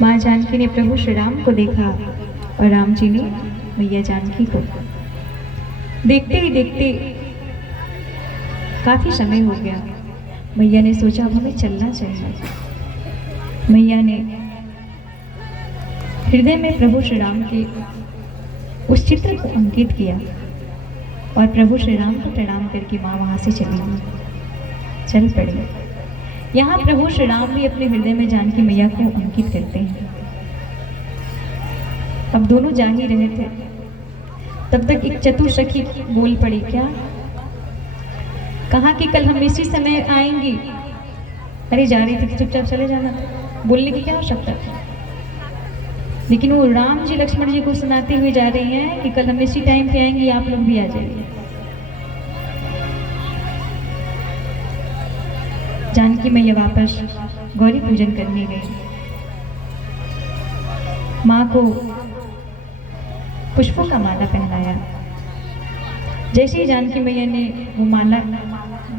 माँ जानकी ने प्रभु श्री राम को देखा और राम जी ने मैया जानकी को। देखते ही देखते काफी समय हो गया। मैया ने सोचा अब हमें चलना चाहिए। मैया ने हृदय में प्रभु श्री राम के उस चित्र को अंकित किया और प्रभु श्री राम को प्रणाम करके माँ वहां से चली गई, चल पड़ी। यहाँ प्रभु श्री राम भी अपने हृदय में जानकी मैया को अंकित करते हैं। अब दोनों जा ही रहे थे, तब तक एक चतुर सखी बोल पड़ी, क्या कहा कि कल हम इसी समय आएंगी। अरे जा रही थी तो चुपचाप चले जाना था, बोलने की क्या आवश्यकता थी। लेकिन वो राम जी लक्ष्मण जी को सुनाते हुए जा रही हैं कि कल हम इसी टाइम पे आएंगे, आप लोग भी आ जाइए। जानकी मैया वापस गौरी पूजन करने गई। माँ को पुष्पों का माला पहनाया। जैसे ही जानकी मैया ने वो माला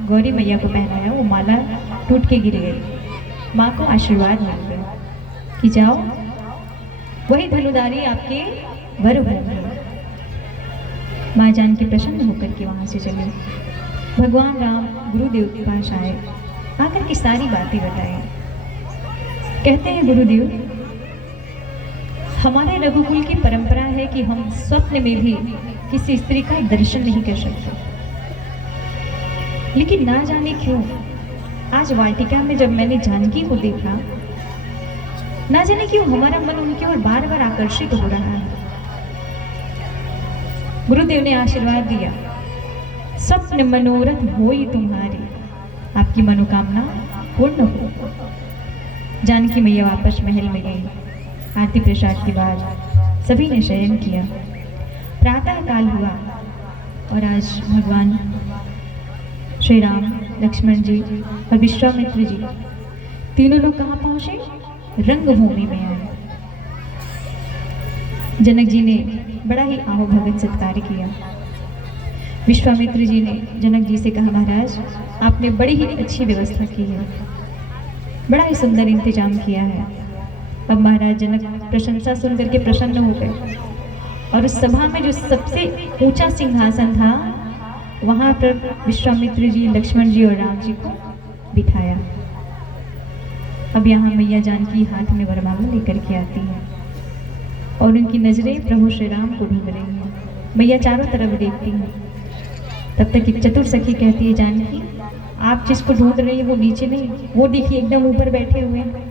गौरी मैया को पहनाया, वो माला टूट के गिर गई। माँ को आशीर्वाद मिल गया कि जाओ वही धनुधारी आपके वर होंगे। माँ जानकी प्रसन्न होकर के वहां से चली। भगवान राम गुरुदेव के पास आए, आकर की सारी बातें बताई। कहते हैं गुरुदेव, हमारे रघुकुल की परंपरा है कि हम स्वप्न में भी किसी स्त्री का दर्शन नहीं कर सकते, लेकिन ना जाने क्यों आज वाटिका में जब मैंने जानकी को देखा, ना जाने क्यों हमारा मन उनकी ओर बार बार आकर्षित हो रहा है। गुरुदेव ने आशीर्वाद दिया, स्वप्न मनोरथ होई तुम्हारी, आपकी मनोकामना पूर्ण हो। जानकी मैया वापस महल में गई। आरती प्रसाद के बाद सभी ने शयन किया। प्रातः काल हुआ और आज भगवान श्री राम, लक्ष्मण जी और विश्वामित्र जी तीनों लोग कहाँ पहुंचे? रंगभूमि में आए। जनक जी ने बड़ा ही आओ भगत सत्कार किया। विश्वामित्र जी ने जनक जी से कहा, महाराज आपने बड़ी ही अच्छी व्यवस्था की है, बड़ा ही सुंदर इंतजाम किया है। अब महाराज जनक प्रशंसा सुनकर के प्रसन्न हो गए और उस सभा में जो सबसे ऊंचा सिंहासन था वहां पर विश्वामित्र जी, लक्ष्मण जी और राम जी को बिठाया। अब यहाँ मैया जानकी हाथ में वरमाला लेकर के आती है और उनकी नजरें प्रभु श्री राम को ढूंढ रही हैं। मैया चारों तरफ देखती हैं। तब तक एक चतुर सखी कहती है, जानकी आप जिसको ढूंढ रही हैं वो नीचे नहीं, वो देखिए एकदम ऊपर बैठे हुए हैं।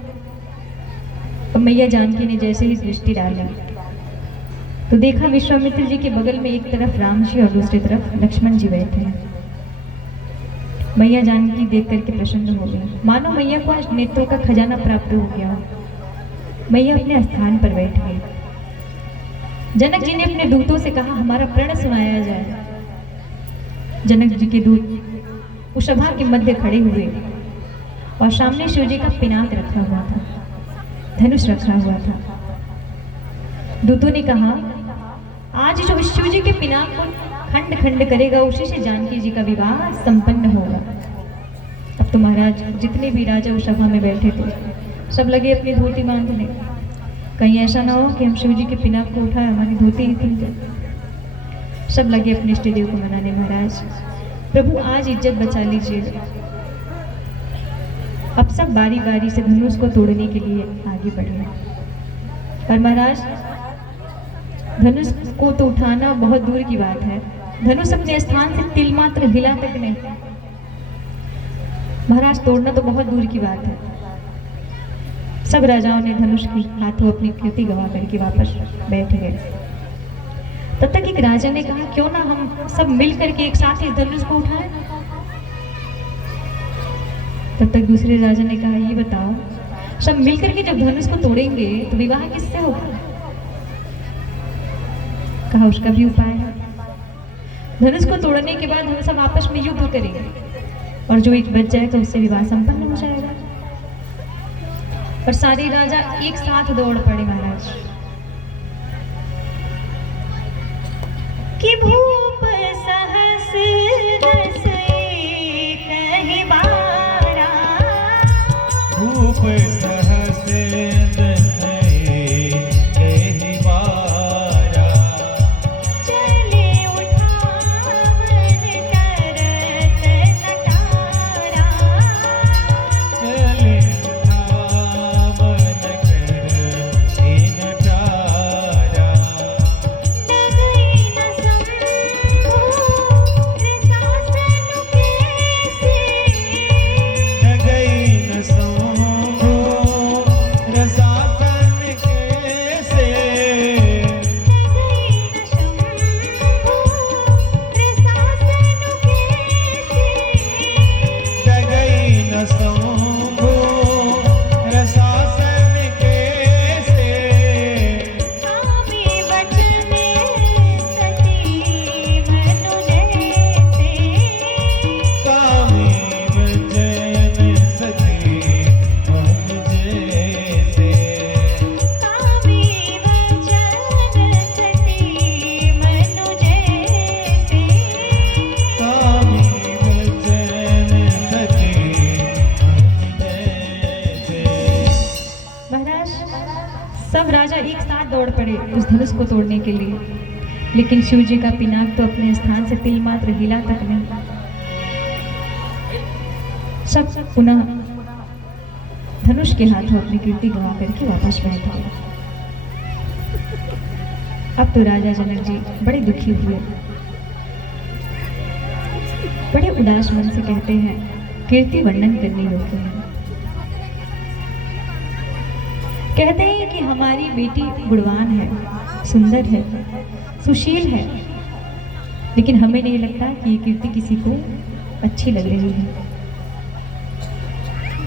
अब मैया जानकी ने जैसे ही दृष्टि डाली तो देखा विश्वामित्र जी के बगल में एक तरफ राम जी और दूसरी तरफ लक्ष्मण जी बैठे हैं। मैया जानकी देख करके प्रसन्न हो गई, मानो मैया को आज नेत्रों का खजाना प्राप्त हो गया। मैया अपने स्थान पर बैठ गई। जनक जी ने अपने दूतों से कहा, हमारा प्रण सुनाया जाए। जनक जी के दूत उस सभा के मध्य खड़े हुए और सामने शिव जी का पिनाक रखा हुआ था, धनुष रखा हुआ था। दूतों ने कहा, आज जो शिव जी के पिनाक को खंड खंड करेगा उसी से जानकी जी का विवाह संपन्न होगा। अब तो महाराज जितने भी राजा उस सभा में बैठे थे सब लगे अपनी धोती बांधने। कहीं ऐसा ना हो कि हम शिव जी के पिनाक को उठाए हमारी धोती ही थी। सब लगे अपने इष्ट देव को मनाने। महाराज प्रभु आज इज्जत बचा लीजिएगा। अब सब बारी बारी से धनुष को तोड़ने के लिए आगे बढ़े और महाराज धनुष को तो उठाना बहुत दूर की बात है, धनुष अपने स्थान से तिल मात्र हिला तक नहीं। महाराज तोड़ना तो बहुत दूर की बात है। सब राजाओं ने धनुष की हाथों अपनी कृति गवा करके वापस बैठ गए। तब तक एक राजा ने कहा, क्यों ना हम सब मिल करके एक साथ इस धनुष को उठाएं। तब तक दूसरे राजा ने कहा, ये बताओ सब मिल करके जब धनुष को तोड़ेंगे तो विवाह किससे होगा? कहा, उसका भी उपाय है। धनुष को तोड़ने के बाद हम सब आपस में युद्ध करेंगे और जो एक बच जाएगा उससे विवाह संपन्न हो जाएगा। और सारे राजा एक साथ दौड़ पड़े महाराज कि भूप सहस दस कहीं बारा, भूप सहस दस सब राजा एक साथ दौड़ पड़े उस धनुष को तोड़ने के लिए, लेकिन शिव जी का पिनाक तो अपने स्थान से तिल मात्र हिला तक नहीं। सब पुनः धनुष के हाथों अपनी कीर्ति गंवा करके वापस बैठ गए। अब तो राजा जनक जी बड़े दुखी हुए, बड़े उदास मन से कहते हैं, कीर्ति वर्णन करने योग्य है। कहते हैं कि हमारी बेटी गुणवान है, सुंदर है, सुशील है, लेकिन हमें नहीं लगता कि ये कीर्ति किसी को अच्छी लग रही है।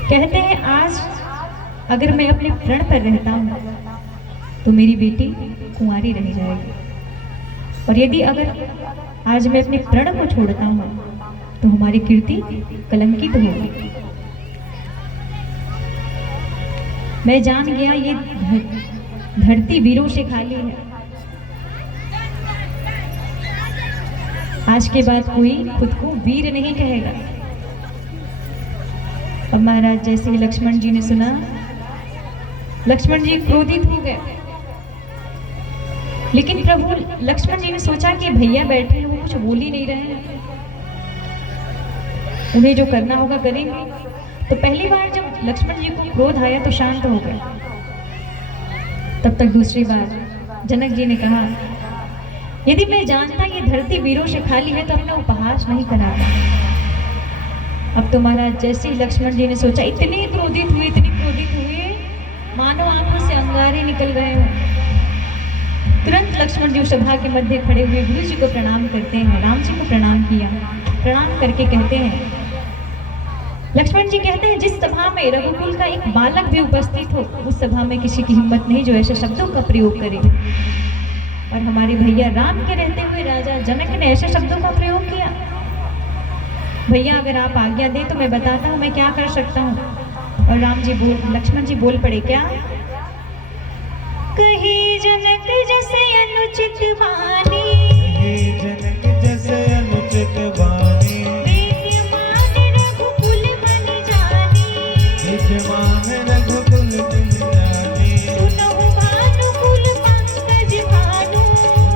कहते हैं आज अगर मैं अपने प्रण पर रहता हूँ तो मेरी बेटी कुंवारी रह जाएगी, और यदि अगर आज मैं अपने प्रण को छोड़ता हूँ तो हमारी कीर्ति कलंकित होगी। मैं जान गया ये धरती वीरों से खाली है, आज के बाद कोई खुद को वीर नहीं कहेगा। अब महाराज जैसे ही लक्ष्मण जी ने सुना, लक्ष्मण जी क्रोधित हो गए, लेकिन प्रभु लक्ष्मण जी ने सोचा कि भैया बैठे हैं, वो कुछ बोल ही नहीं रहे हैं, उन्हें जो करना होगा करेंगे। तो पहली बार जब लक्ष्मण जी को क्रोध आया तो शांत हो गए। तब तक दूसरी बार जनक जी ने कहा, यदि मैं जानता ये धरती वीरों से खाली है तो अपना उपहास नहीं कराता। अब तो महाराज जैसे ही लक्ष्मण जी ने सोचा, इतने क्रोधित हुए मानो आंखों से अंगारे निकल गए हो। तुरंत लक्ष्मण जी सभा के मध्य खड़े हुए गुरु जी को प्रणाम करते हैं, राम जी को प्रणाम किया, प्रणाम करके कहते हैं, लक्ष्मण जी कहते हैं, जिस सभा में रघुकुल का एक बालक भी उपस्थित हो उस सभा में किसी की हिम्मत नहीं जो ऐसे शब्दों का प्रयोग करे, और हमारे भैया राम के रहते हुए राजा जनक ने ऐसे शब्दों का प्रयोग किया। भैया अगर आप आज्ञा दें तो मैं बताता हूँ मैं क्या कर सकता हूँ। और लक्ष्मण जी बोल पड़े, क्या कही जनक जैसे अनुचित वाणी, जनक जैसे अनुचित वाणी, विद्यमान रघुकुल तुम जानी, सुनहु भानुकुल पंकज भानु,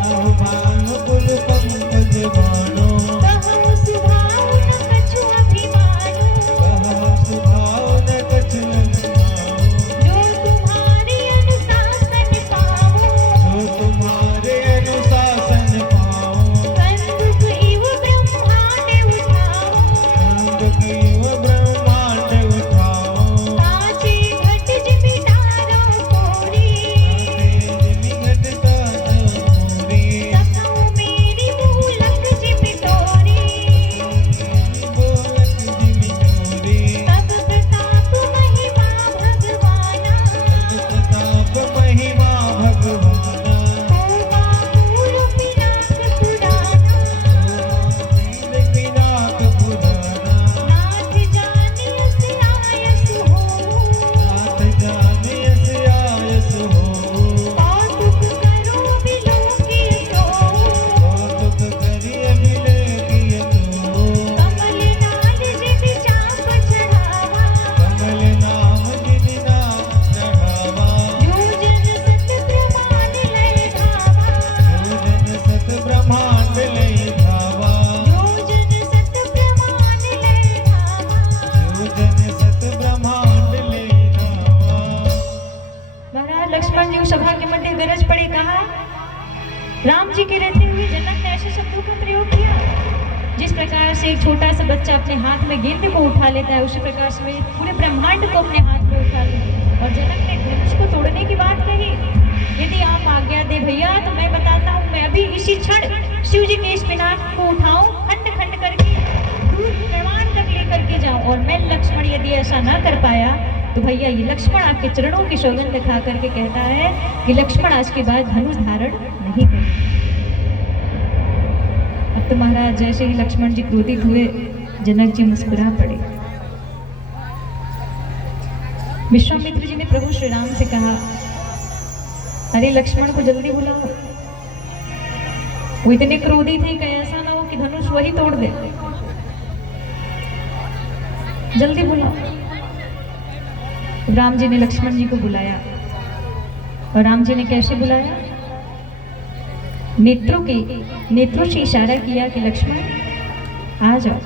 सुनहु भानुकुल पंकज भानु, कहु सुभाव न कछु अभिमानु, कहु सुभाव न कछु अभिमानु, जो तुम्हारे अनुशासन पाऊं, जो तुम्हारे अनुशासन पाऊं, कंदुक इव ब्रह्मांड उठाऊं, कंदुक इव ब्रह्मांड उठाऊं, साचे घट जिमि डारो कोरी, जिमि घट तारो कोरी, सकहु मेरी मूलक जिमि तोरी, बोलक जिमि डोरी, तब प्रताप महिमा भगवाना, प्रताप महिमा भगवाना, होवा मूल पिनाक पुराना, पिनाक पुराना, नाथ जानियस आयस होऊं, नाथ जानियस आयस होऊं, कौतुक करो बिलोकिय सोऊं, कौतुक करिय बिलेकिय तोऊं, कमल नाद जिमि चाप चढ़ावा, कमल नाम जिनि नाम चढ़ावा, जो जन सत प्रमाण लय धावा, जो जन सत ब्रह्मांड लय धावा, जो जन सत प्रमाण लय धावा। जो जन सत ब्रह्मांड लय धावा। महाराज लक्ष्मण जी उस सभा के मध्य गरज पड़े, कहा राम जी के रहते हुए जनक ने ऐसे शब्दों का प्रयोग किया। जिस प्रकार से एक छोटा सा बच्चा अपने हाथ में गेंद को उठा लेता है, उसी प्रकार से वे पूरे ब्रह्मांड को अपने हाथ में उठा लिया। और जनक ने धनुष को तोड़ने की बात कही, यदि आप आज्ञा दे भैया तो मैं बताता हूँ, मैं अभी इसी क्षण शिव जी के इस पिनाक को उठाऊं, खंड खंड करके दूर प्रमाण तक लेकर के जाऊं। और मैं लक्ष्मण यदि ऐसा ना कर पाया तो भैया ये लक्ष्मण आपके चरणों की सौगंध खा करके कहता है कि लक्ष्मण आज के बाद धनुष धारण नहीं करें। अब तो महाराज जैसे ही लक्ष्मण जी क्रोधित हुए, जनक जी मुस्कुरा पड़े। विश्वामित्र जी ने प्रभु श्री राम से कहा, अरे लक्ष्मण को जल्दी बुलाओ, वो इतने क्रोधित थे कि ऐसा ना हो कि धनुष वही तोड़ दे, जल्दी बुलाओ। राम जी ने लक्ष्मण जी को बुलाया। और राम जी ने कैसे बुलाया? नेत्रों से इशारा किया कि लक्ष्मण आ जाओ,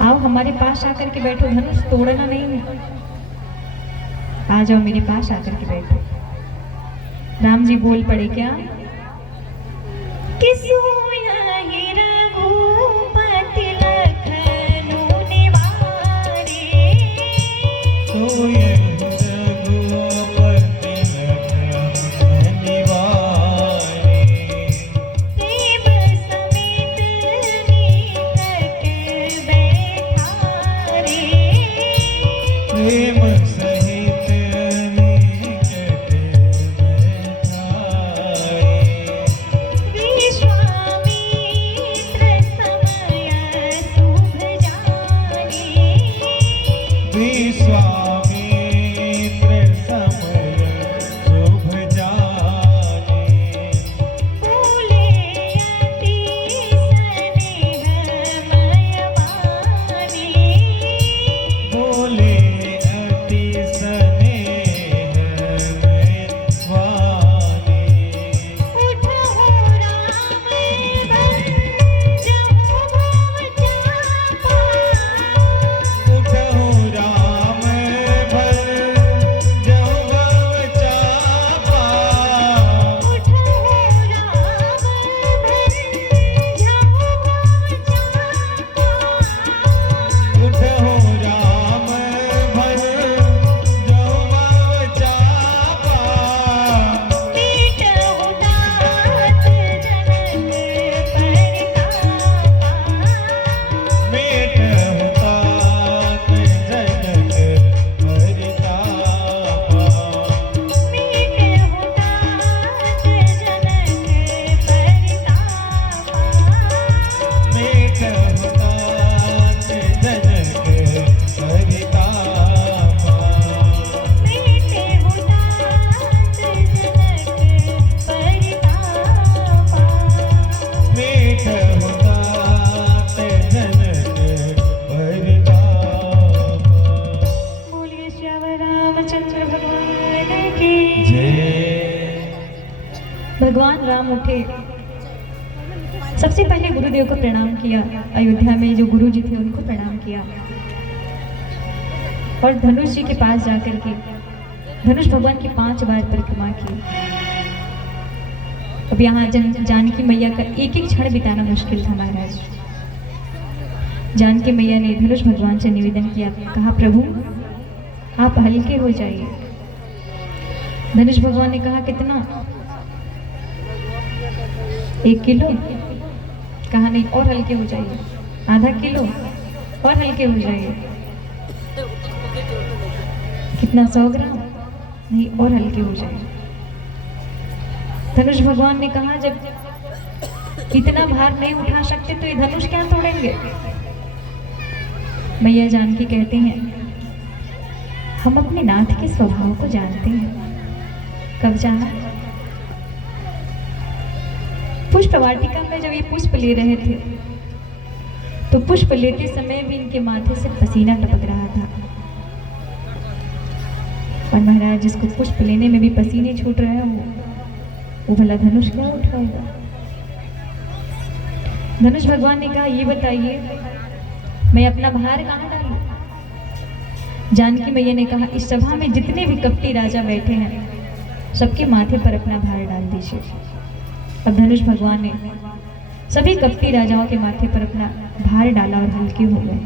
आओ हमारे पास आकर के बैठो, धनुष तोड़ना नहीं है, आ जाओ मेरे पास आकर के बैठो। राम जी बोल पड़े क्या कि सोया ही रघुपति लखनऊ निवारे, सोए रघुपति लखनऊ निवारे, प्रेम समेत निकट बैठारे, प्रेम सहित निकट बैठाए, विश्वामित्र समय शुभ जाने, विश्वामित्र समय शुभ जाने, बोले अति स्नेहमय वाणी, बोले अति स्नेहमय वाणी, उठो राम बन जहु भव चापा, उठहु राम भर जहु भव चापा, उठो राम बन जहु भव चापा, उठहु राम भर जहु भव चापा, मीटहु तात जनक परितापा, मेटहु तात जनक परितापा, मीटहु तात जनक परितापा, मेटहु तात जनक परितापा, मीटहु तात जनक परितापा। मेटहु तात जनक परितापा। बोलिए श्याम रामचंद्र भगवान की। जय। भगवान राम उठे, सबसे पहले गुरुदेव को प्रणाम किया, अयोध्या में जो गुरु जी थे उनको प्रणाम किया, और धनुष जी के पास जाकर के धनुष भगवान की 5 बार परिक्रमा की। अब यहाँ जानकी मैया का एक एक क्षण बिताना मुश्किल था महाराज। जानकी मैया ने धनुष भगवान से निवेदन किया, कहा प्रभु आप हल्के हो जाइए। धनुष भगवान ने कहा कितना? 1 किलो? कहा नहीं, और हल्के हो जाइए। आधा किलो? और हल्के हो जाइए। कितना? 100 ग्राम? नहीं, और हल्के हो जाइए। धनुष भगवान ने कहा जब इतना भार नहीं उठा सकते तो ये धनुष क्या तोड़ेंगे? मैया जानकी कहते हैं हम अपने नाथ के स्वभाव को जानते हैं। कब जाना? पुष्प वाटिका में जब ये पुष्प ले रहे थे तो पुष्प लेते समय भी इनके माथे से पसीना टपक रहा था। और महाराज जिसको पुष्प लेने में भी पसीने छूट रहे हो वो भला धनुष क्या उठाएगा? धनुष भगवान ने कहा ये बताइए मैं अपना भार कहाँ डालूं? जानकी मैया ने कहा इस सभा में जितने भी कपटी राजा बैठे हैं सबके माथे पर अपना भार डाल दीजिए। अब धनुष भगवान ने सभी कपटी राजाओं के माथे पर अपना भार डाला और हल्के हो गए।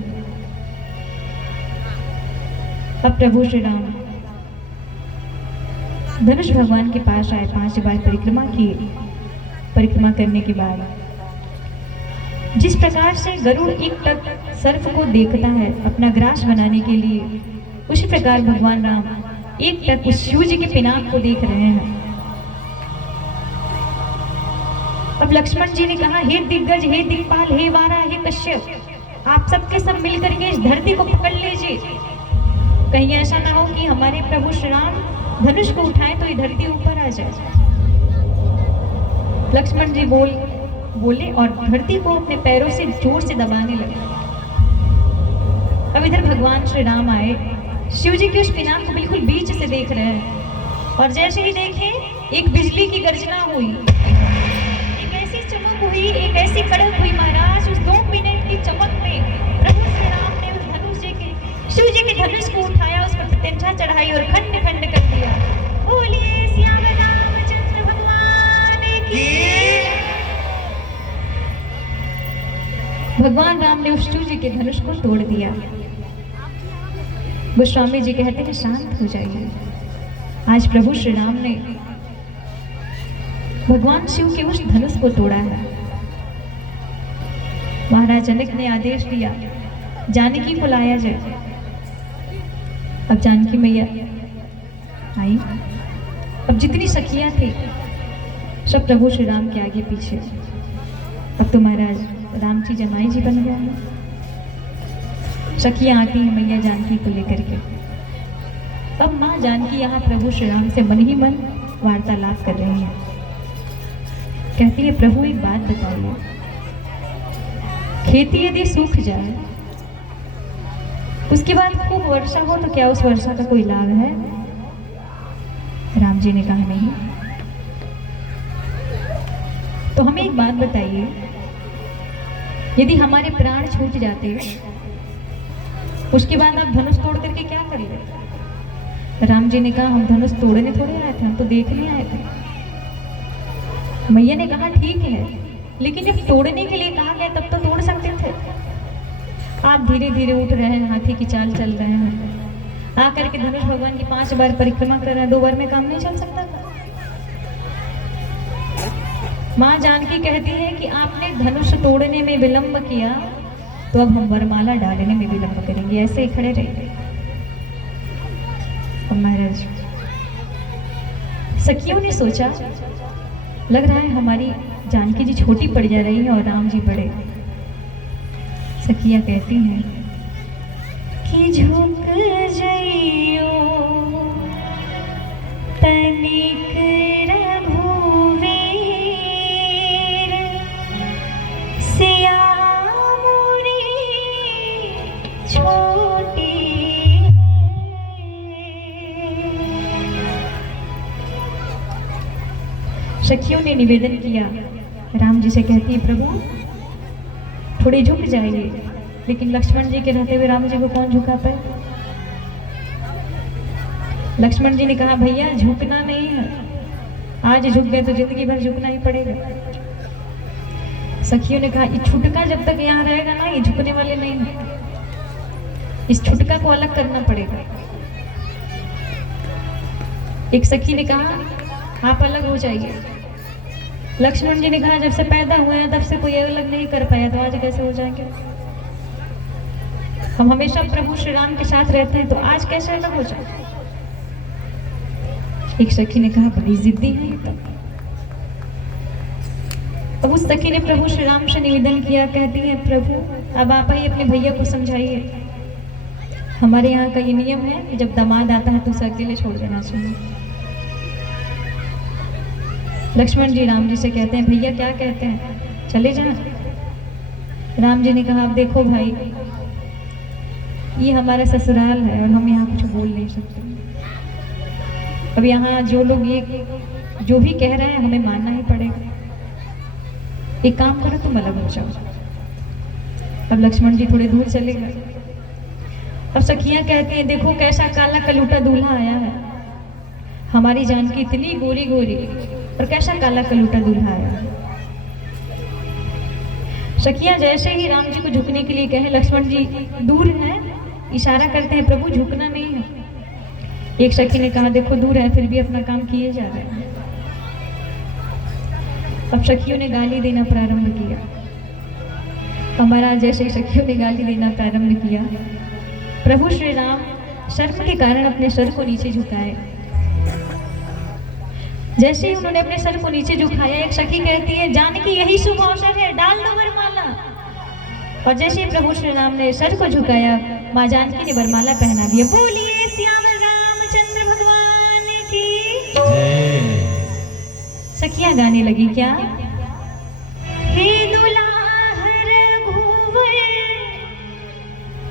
अब प्रभु श्री राम धनुष भगवान के पास आए, 5 बार परिक्रमा किए। परिक्रमा करने के बाद जिस प्रकार से गरुड़ एकटक सर्प को देखता है अपना ग्रास बनाने के लिए, उसी प्रकार भगवान राम एकटक उस शिव जी के पिनाक को देख रहे हैं। अब लक्ष्मण जी ने कहा हे दिग्गज, हे दिक्पाल, हे वारा, हे कश्यप, आप सबके सब मिलकर के इस धरती को पकड़ लीजिए। कहीं ऐसा ना हो कि हमारे प्रभु श्री राम धनुष को उठाएं तो ये धरती ऊपर आ जाए। लक्ष्मण जी बोले और धरती को अपने पैरों से जोर से दबाने लगे। अब इधर भगवान श्री राम आए, शिव जी के उस पिनाक को बिल्कुल बीच से देख रहे हैं और जैसे ही देखें एक बिजली की गर्जना हुई, एक ऐसी चमक हुई, एक ऐसी कड़क हुई महाराज। उस 2 मिनट की चमक में प्रभु श्री राम ने उस धनुष जी के, शिव जी के धनुष को उठाया, उस पर प्रत्यंचा चढ़ाई और खंड खंड कर दिया। बोलिए श्याम रामचंद्र भगवान की। भगवान राम ने उस शिव जी के धनुष को तोड़ दिया। गोस्वामी जी कहते हैं शांत हो जाइए, आज प्रभु श्री राम ने भगवान शिव के उस धनुष को तोड़ा है। महाराज जनक ने आदेश दिया जानकी को लाया जाए। अब जानकी मैया आई। अब जितनी सखियां थी सब प्रभु श्री राम के आगे पीछे। अब तो महाराज राम जी जमाई जी बन गया है। सखियां आती हैं मैया जानकी को लेकर के। अब माँ जानकी यहाँ प्रभु श्री राम से मन ही मन वार्तालाप कर रही है। कहती है प्रभु एक बात बताइए, खेती यदि सूख जाए उसके बाद खूब वर्षा हो तो क्या उस वर्षा का कोई लाभ है? राम जी ने कहा नहीं। तो हमें एक बात बताइए, यदि हमारे प्राण छूट जाते उसके बाद आप धनुष तोड़ करके क्या करेंगे? राम जी ने कहा हम धनुष तोड़ने थोड़े आए थे, हम तो देखने आए थे। मैया ने कहा ठीक है, लेकिन जब तोड़ने के लिए कहा गया तब तो तोड़ सकते थे। आप धीरे धीरे उठ रहे हैं, हाथी की चाल चल रहे हैं, आकर के धनुष भगवान की 5 बार परिक्रमा कर रहे हैं, 2 बार में काम नहीं चल सकता था। माँ जानकी कहती है कि आपने धनुष तोड़ने में विलंब किया तो अब हम वरमाला डालने में विलंब करेंगे, ऐसे ही खड़े रहेंगे। अब महाराज सखियों ने सोचा लग रहा है हमारी जानकी जी छोटी पड़ जा रही है और राम जी बड़े। सखियां कहती हैं कि झुक जाइयो तनिक रघुवीर, सिया मोरी छोटी सखियों ने निवेदन किया। राम जी से कहती है प्रभु थोड़े झुक जाइए, लेकिन लक्ष्मण जी के रहते हुए राम जी को कौन झुका पाए? लक्ष्मण जी ने कहा भैया झुकना नहीं है, आज झुक गए तो जिंदगी भर झुकना ही पड़ेगा। सखियों ने कहा ये छुटका जब तक यहाँ रहेगा ना, ये झुकने वाले नहीं है, इस छुटका को अलग करना पड़ेगा। एक सखी ने कहा आप अलग हो जाइए। लक्ष्मण जी ने कहा जब से पैदा हुए हैं तब से कोई अलग नहीं कर पाया, तो आज कैसे हो जाएंगे? हम हमेशा प्रभु श्री राम के साथ रहते हैं, तो आज कैसे अलग हो जाए? एक सखी ने कहा बड़ी जिद्दी है ये तो। अब उस सखी ने प्रभु श्री राम से निवेदन किया, कहती है प्रभु अब आप ही अपने भैया को समझाइए। हमारे यहाँ का ये नियम है कि जब दामाद आता है तो उसे अकेले छोड़ देना चाहिए। लक्ष्मण जी राम जी से कहते हैं भैया क्या कहते हैं, चले जाएं? राम जी ने कहा अब देखो भाई ये हमारा ससुराल है और हम यहाँ कुछ बोल नहीं सकते। अब यहाँ जो लोग ये जो भी कह रहे हैं हमें मानना ही पड़ेगा। एक काम करो तुम अलग हो जाओ। अब लक्ष्मण जी थोड़े दूर चले गए। अब सखियां कहती हैं देखो कैसा काला कलूटा दूल्हा आया है, हमारी जानकी इतनी गोरी गोरी और कैसा काला कलूटा दूल्हा आया है। सखियां जैसे ही राम जी को झुकने के लिए कहे, लक्ष्मण जी दूर हैं, इशारा करते हैं प्रभु झुकना नहीं है। एक सखी ने कहा देखो दूर है फिर भी अपना काम किए जा रहे हैं। अब सखियों ने गाली देना प्रारंभ किया। हमारा जैसे सखियों ने गाली देना प्रारंभ किया, प्रभु श्री राम शर्म के कारण अपने सर को नीचे झुकाए। जैसे ही उन्होंने अपने सर को नीचे झुकाया, एक सखी कहती है जानकी यही शुभ अवसर है, डाल दो वरमाला। और जैसे ही प्रभु श्री राम ने सर को झुकाया, माँ जानकी ने वरमाला पहना दिया। बोलिए श्याम रामचंद्र भगवान की जय। सखियां गाने लगी क्या, हे दुलाहर घूवर,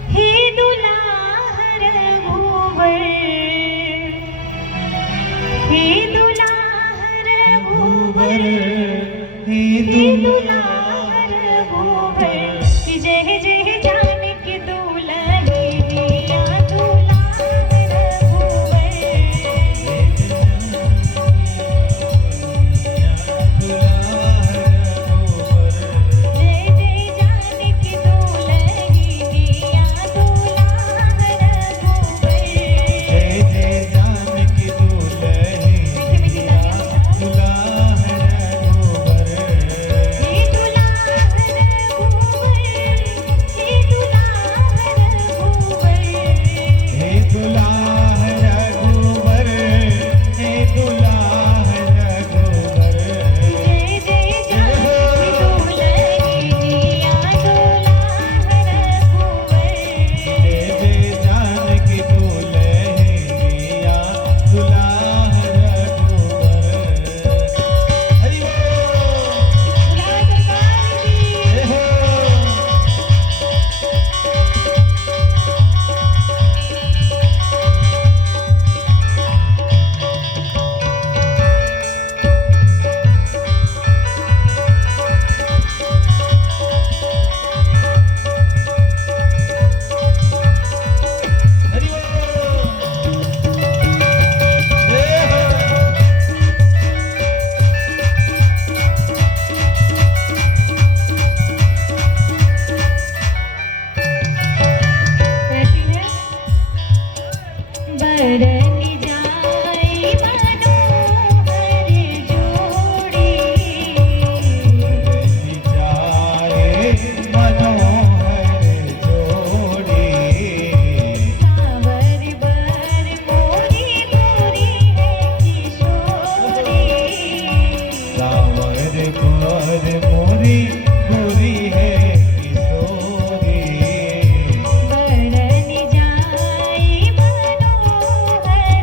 हे दुलाहर घूवर, हे बरन जाए मनोहर जोड़ी जाए मनोहर जोड़ी सावर बर मोरी गोरी है किशोरी सावर पर मोरी गोरी है किशोरी बरन जाए मनोहर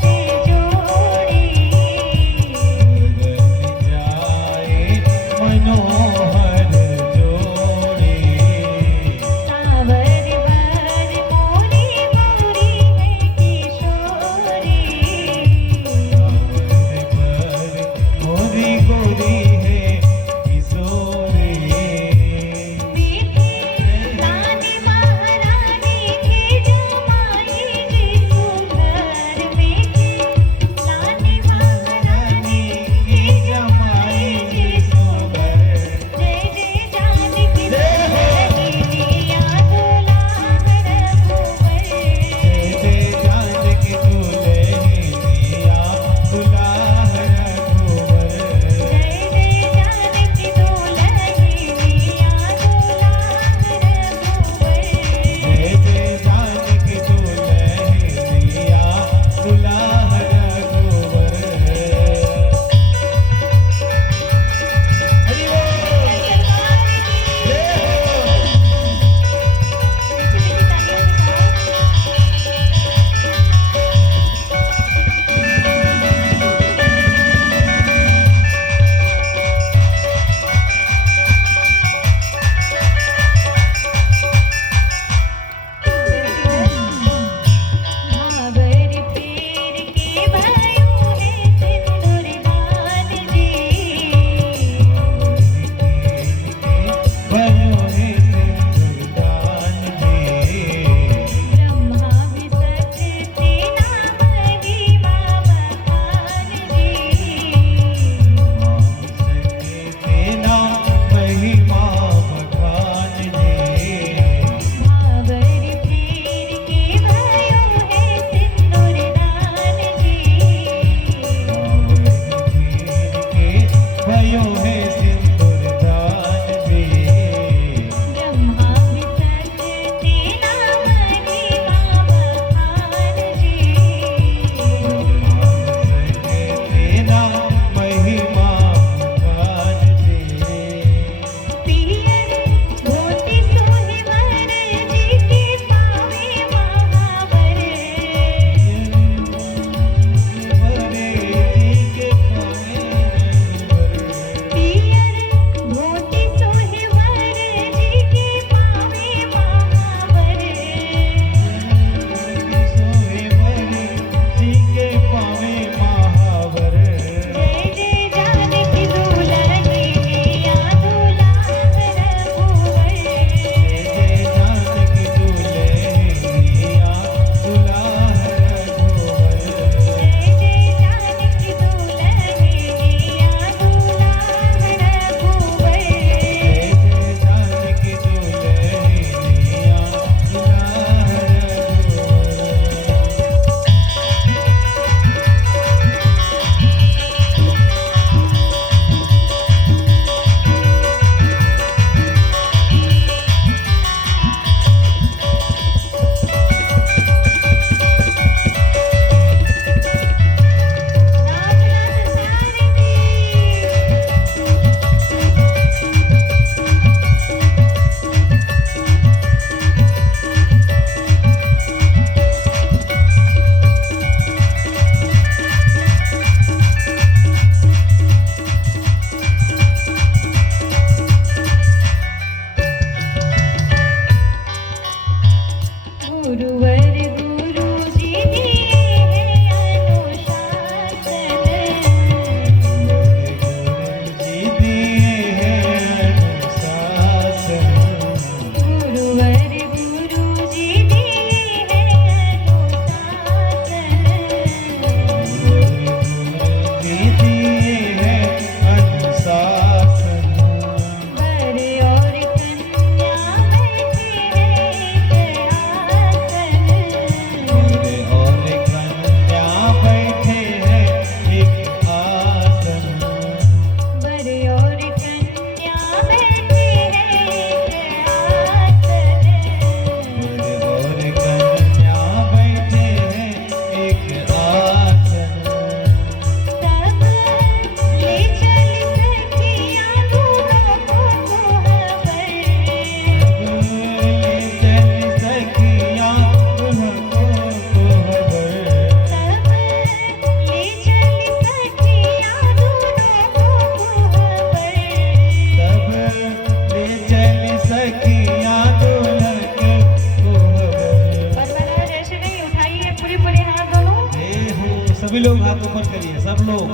पूरे पूरे हाथ दोनों जय हो। सभी लोग हाथ ऊपर करिए, सब लोग।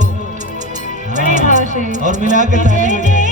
बड़े भाव से। और मिला के जय ताली बजाइए। जय